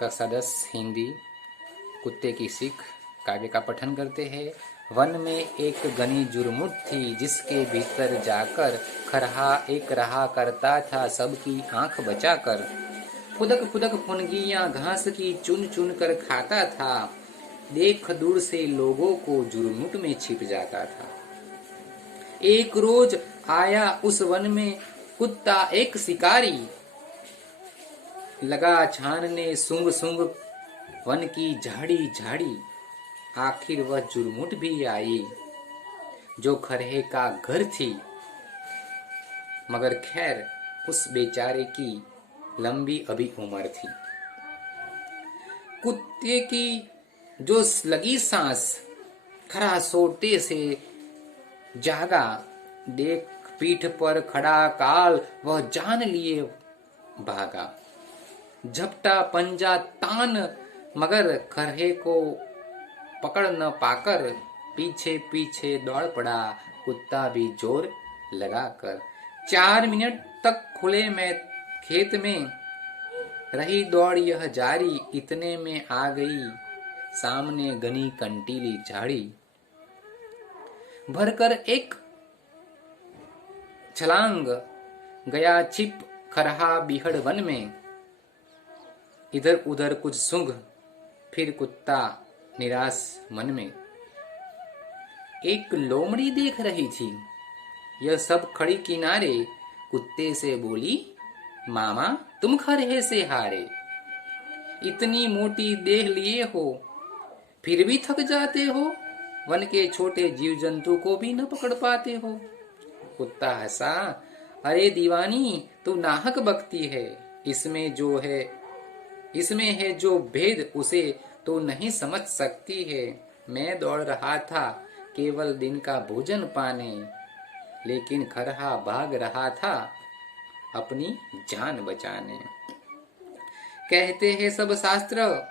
कक्षा 10 हिंदी कुत्ते की सीख काव्य का पठन करते हैं। वन में एक घनी जुरमुट थी, जिसके भीतर जाकर खरहा एक रहा करता था सबकी आंख बचाकर। फुदक फुदक फुनगियां घास की चुन चुन कर खाता था, देख दूर से लोगों को जुरमुट में छिप जाता था। एक रोज आया उस वन में कुत्ता एक शिकारी, लगा छानने सूंघ सूंघ वन की झाड़ी झाड़ी। आखिर वह जुरमुट भी आई, जो खरहे का घर थी, मगर खैर उस बेचारे की लंबी अभी उम्र थी। कुत्ते की जो लगी सांस, खरा सोते से जागा, देख पीठ पर खड़ा काल वह जान लिए भागा। झपटा पंजा तान, मगर खरहे को पकड़ न पाकर पीछे पीछे दौड़ पड़ा कुत्ता भी जोर लगाकर। 4 मिनट तक खुले में खेत में रही दौड़ यह जारी, इतने में आ गई सामने घनी कंटीली झाड़ी। भरकर एक छलांग गया छिप खरहा बिहड़ वन में। इधर उधर कुछ सूंघ फिर कुत्ता निराश मन में। एक लोमड़ी देख रही थी यह सब खड़ी किनारे, कुत्ते से बोली, मामा तुम खरहे से हारे। इतनी मोटी देह लिए हो फिर भी थक जाते हो, वन के छोटे जीव जंतु को भी न पकड़ पाते हो। कुत्ता हंसा, अरे दीवानी तू नाहक बकती है, इसमें है जो भेद उसे तो नहीं समझ सकती है। मैं दौड़ रहा था केवल दिन का भोजन पाने, लेकिन खरहा भाग रहा था अपनी जान बचाने। कहते हैं सब शास्त्र,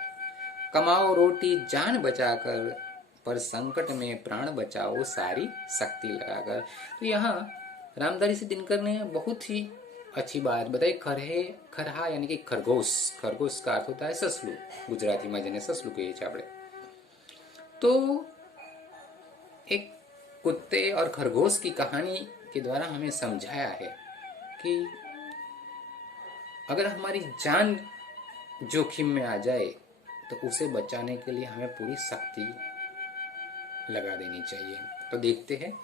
कमाओ रोटी जान बचाकर, पर संकट में प्राण बचाओ सारी शक्ति लगाकर। तो यहाँ रामधारी सिंह दिनकर ने बहुत ही अच्छी बात बताई। खरहा यानी कि खरगोश, खरगोश का अर्थ होता है ससलू, गुजराती में जने ससलू कहे चापड़े। तो एक कुत्ते और खरगोश की कहानी के द्वारा हमें समझाया है कि अगर हमारी जान जोखिम में आ जाए तो उसे बचाने के लिए हमें पूरी शक्ति लगा देनी चाहिए। तो देखते हैं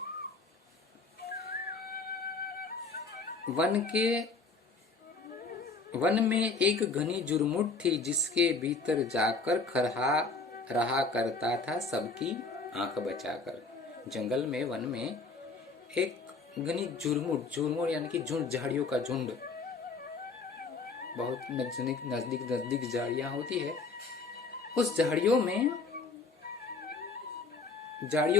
वन में एक घनी जुरमुट थी, जिसके भीतर जाकर खरहा रहा करता था सबकी आंख बचाकर। जंगल में वन में एक घनी जुरमुट यानी कि झुंड, झाड़ियों का झुंड, बहुत नजदीक झाड़ियां होती है। उस झाड़ियों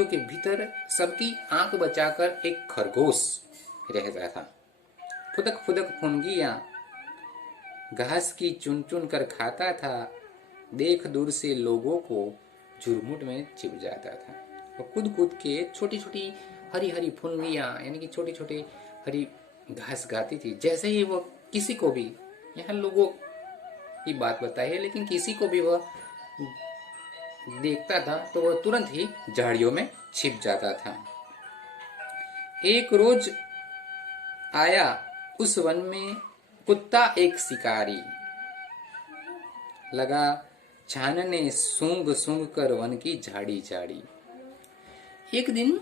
के भीतर सबकी आंख बचाकर एक खरगोश रहता था। फुदक फुदक फुनगियां घास की चुन चुन कर खाता था, देख दूर से लोगों को जुरमुट में छिप जाता था। और कूद कूद के छोटी छोटी हरी हरी फुनगियां यानी कि छोटी छोटी हरी घास गाती थी। जैसे ही वो किसी को भी, यहाँ लोगों की बात बताई है, लेकिन किसी को भी वह देखता था तो वह तुरंत ही झाड़ियों में छिप जाता था। एक रोज आया उस वन में कुत्ता एक शिकारी, लगा छानने सूंघ सूंघ कर वन की झाड़ी झाड़ी। एक दिन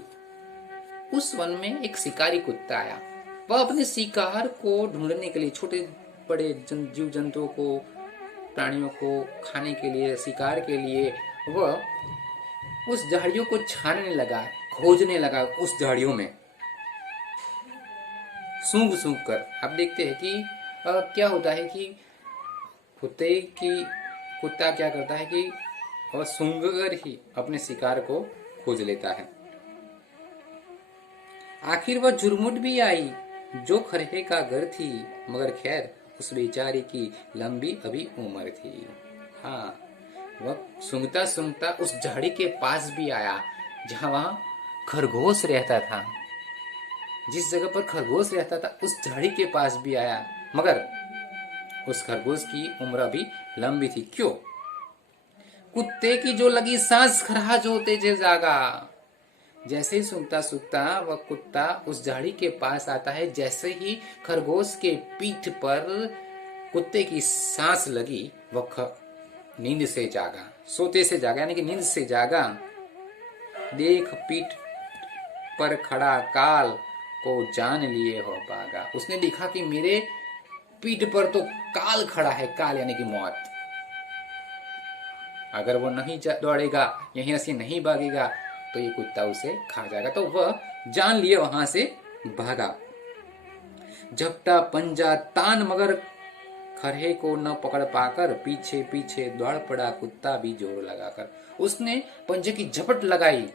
उस वन में एक शिकारी कुत्ता आया। वह अपने शिकार को ढूंढने के लिए, छोटे बड़े जीव जंतुओं को, प्राणियों को खाने के लिए, शिकार के लिए वह उस झाड़ियों को छानने लगा, खोजने लगा उस झाड़ियों में सूंघ सूंघ कर। अब देखते हैं कि क्या होता है कि कुत्ता क्या करता है कि वह सूंघ कर ही अपने शिकार को खोज लेता है। आखिर वह जुरमुट भी आई, जो खरहे का घर थी, मगर खैर उस बेचारे की लंबी अभी उम्र थी। हाँ, वह सूंघता सूंघता उस झाड़ी के पास भी आया जहां वहां खरगोश रहता था। जिस जगह पर खरगोश रहता था उस झाड़ी के पास भी आया, मगर उस खरगोश की उम्र अभी लंबी थी। क्यों? कुत्ते की जो लगी सांस खरहा जो तेजे जागा। जैसे ही सूंघता सूंघता वह कुत्ता उस झाड़ी के पास आता है। जैसे ही खरगोश के पीठ पर कुत्ते की सांस लगी, वह नींद से जागा, सोते से जागा, यानी कि नींद से जागा। देख पीठ पर खड़ा काल को जान लिए हो भागा। उसने देखा कि मेरे पीठ पर तो काल खड़ा है। काल यानी कि मौत। अगर वो नहीं दौड़ेगा, यहीं से नहीं भागेगा, तो ये कुत्ता उसे खा जाएगा। तो वह जान लिए वहां से भागा। झपटा पंजा तान मगर खरहे को न पकड़ पाकर पीछे पीछे दौड़ पड़ा कुत्ता भी जोर लगाकर। उसने पंजे की झपट लगाई,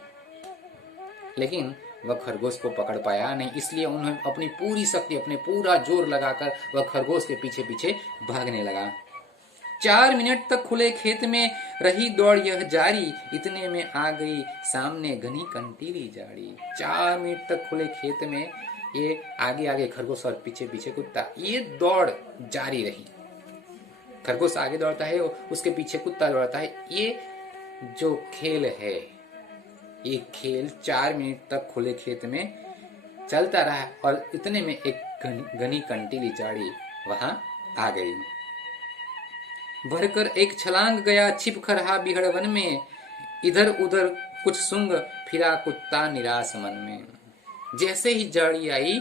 लेकिन वह खरगोश को पकड़ पाया नहीं। इसलिए उन्होंने अपनी पूरी शक्ति, अपने पूरा जोर लगाकर वह खरगोश के पीछे पीछे भागने लगा। 4 मिनट तक खुले खेत में रही दौड़ यह जारी। इतने में आ गई सामने घनी कंटीली झाड़ी। 4 मिनट तक खुले खेत में ये आगे आगे खरगोश और पीछे पीछे कुत्ता, ये दौड़ जारी रही। खरगोश आगे दौड़ता है, उसके पीछे कुत्ता दौड़ता है। ये जो खेल है, ये खेल 4 मिनट तक खुले खेत में चलता रहा और इतने में एक घनी कंटीली झाड़ी वहां आ गई। भरकर एक छलांग गया छिप खरहा बिहड़ वन में। इधर उधर कुछ सूंघ फिरा कुत्ता निराश मन में। जैसे ही झाड़ी आई,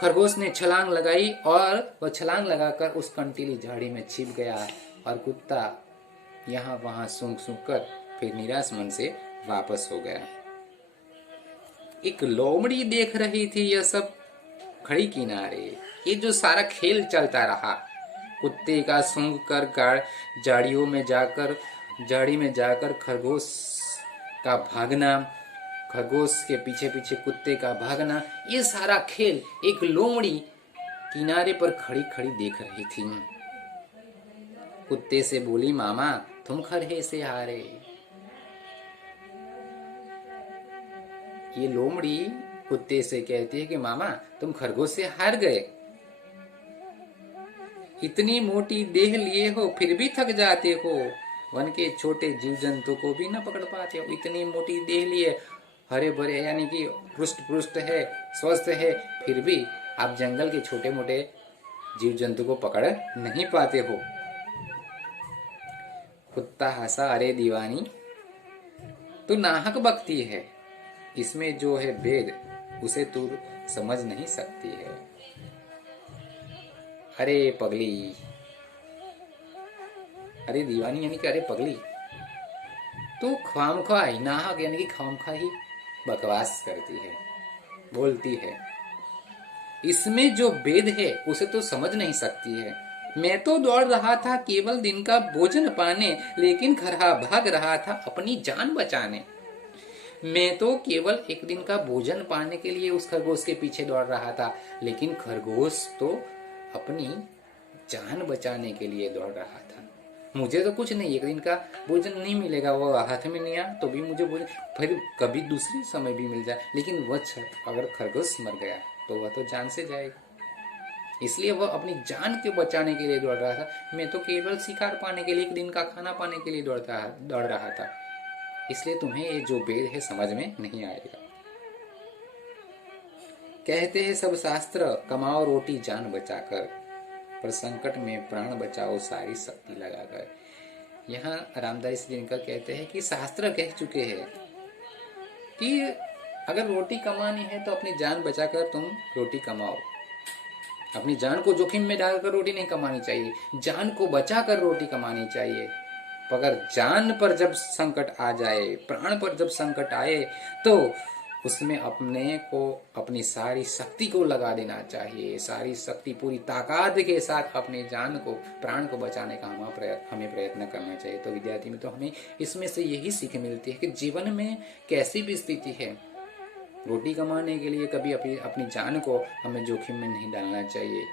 खरगोश ने छलांग लगाई और वह छलांग लगाकर उस कंटीली झाड़ी में छिप गया और कुत्ता यहाँ वहां सूंघ सूंघ कर फिर निराश मन से वापस हो गया। एक लोमड़ी देख रही थी यह सब खड़ी किनारे। ये जो सारा खेल चलता रहा, कुत्ते का सूंघ कर झाड़ियों में जाकर, झाड़ी में जाकर खरगोश का भागना, खरगोश के पीछे पीछे कुत्ते का भागना, ये सारा खेल एक लोमड़ी किनारे पर खड़ी खड़ी देख रही थी। कुत्ते से बोली, मामा तुम खरहे से हारे। ये लोमड़ी कुत्ते से कहती है कि मामा तुम खरगोश से हार गए। इतनी मोटी देह लिए हो फिर भी थक जाते हो। वन के छोटे जीव जंतु को भी न पकड़ पाते हो। इतनी मोटी देह लिए, हरे भरे यानी कि पुष्ट पुष्ट है, स्वस्थ है, फिर भी आप जंगल के छोटे मोटे जीव जंतु को पकड़ नहीं पाते हो। कुत्ता हंसा, अरे दीवानी तू नाहक बकती है। इसमें जो है भेद उसे तू समझ नहीं सकती है। अरे पगली, अरे दीवानी यानी कि अरे पगली, तू खामखा ही नाहक यानी कि खामखा ही बकवास करती है, बोलती है। इसमें जो भेद है उसे तो समझ नहीं सकती है। मैं तो दौड़ रहा था केवल दिन का भोजन पाने, लेकिन खरहा भाग रहा था अपनी जान बचाने। मैं तो केवल एक दिन का भोजन पाने के लिए उस खरगोश के पीछे दौड़ रहा था, लेकिन खरगोश तो अपनी जान बचाने के लिए दौड़ रहा था। मुझे तो कुछ नहीं, एक दिन का भोजन नहीं मिलेगा, वो हाथ में नहीं आया तो भी मुझे भोजन फिर कभी दूसरे समय भी मिल जाए, लेकिन वह अगर खरगोश मर गया तो वह तो जान से जाएगा। इसलिए वह अपनी जान के बचाने के लिए दौड़ रहा था। मैं तो केवल शिकार पाने के लिए, एक दिन का खाना पाने के लिए दौड़ रहा था। इसलिए तुम्हें ये जो भेद है समझ में नहीं आएगा। कहते हैं सब शास्त्र, कमाओ रोटी जान बचाकर, पर संकट में प्राण बचाओ सारी शक्ति लगाकर। यहाँ रामदास दिनकर कहते हैं कि शास्त्र कह चुके हैं कि अगर रोटी कमानी है तो अपनी जान बचाकर तुम रोटी कमाओ। अपनी जान को जोखिम में डालकर रोटी नहीं कमानी चाहिए, जान को बचाकर रोटी कमानी चाहिए। अगर जान पर जब संकट आ जाए, प्राण पर जब संकट आए, तो उसमें अपने को, अपनी सारी शक्ति को लगा देना चाहिए। सारी शक्ति, पूरी ताकत के साथ अपने जान को, प्राण को बचाने का हमें प्रयत्न करना चाहिए। तो विद्यार्थी में तो हमें इसमें से यही सीख मिलती है कि जीवन में कैसी भी स्थिति है, रोटी कमाने के लिए कभी अपनी जान को हमें जोखिम में नहीं डालना चाहिए,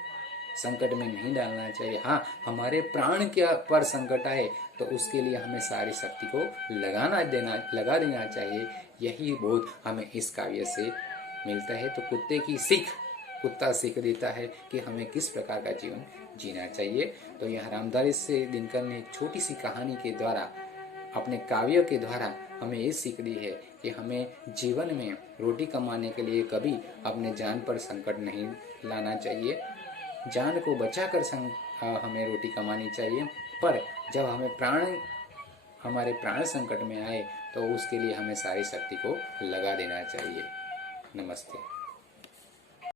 संकट में नहीं डालना चाहिए। हाँ, हमारे प्राण के पर संकट आए तो उसके लिए हमें सारी शक्ति को लगा देना चाहिए। यही बोध हमें इस काव्य से मिलता है। तो कुत्ते की सीख, कुत्ता सीख देता है कि हमें किस प्रकार का जीवन जीना चाहिए। तो यह रामधारी से दिनकर ने एक छोटी सी कहानी के द्वारा, अपने काव्य के द्वारा हमें ये सीख दी है कि हमें जीवन में रोटी कमाने के लिए कभी अपने जान पर संकट नहीं लाना चाहिए। जान को बचाकर हमें रोटी कमानी चाहिए, पर जब हमारे प्राण संकट में आए तो उसके लिए हमें सारी शक्ति को लगा देना चाहिए। नमस्ते।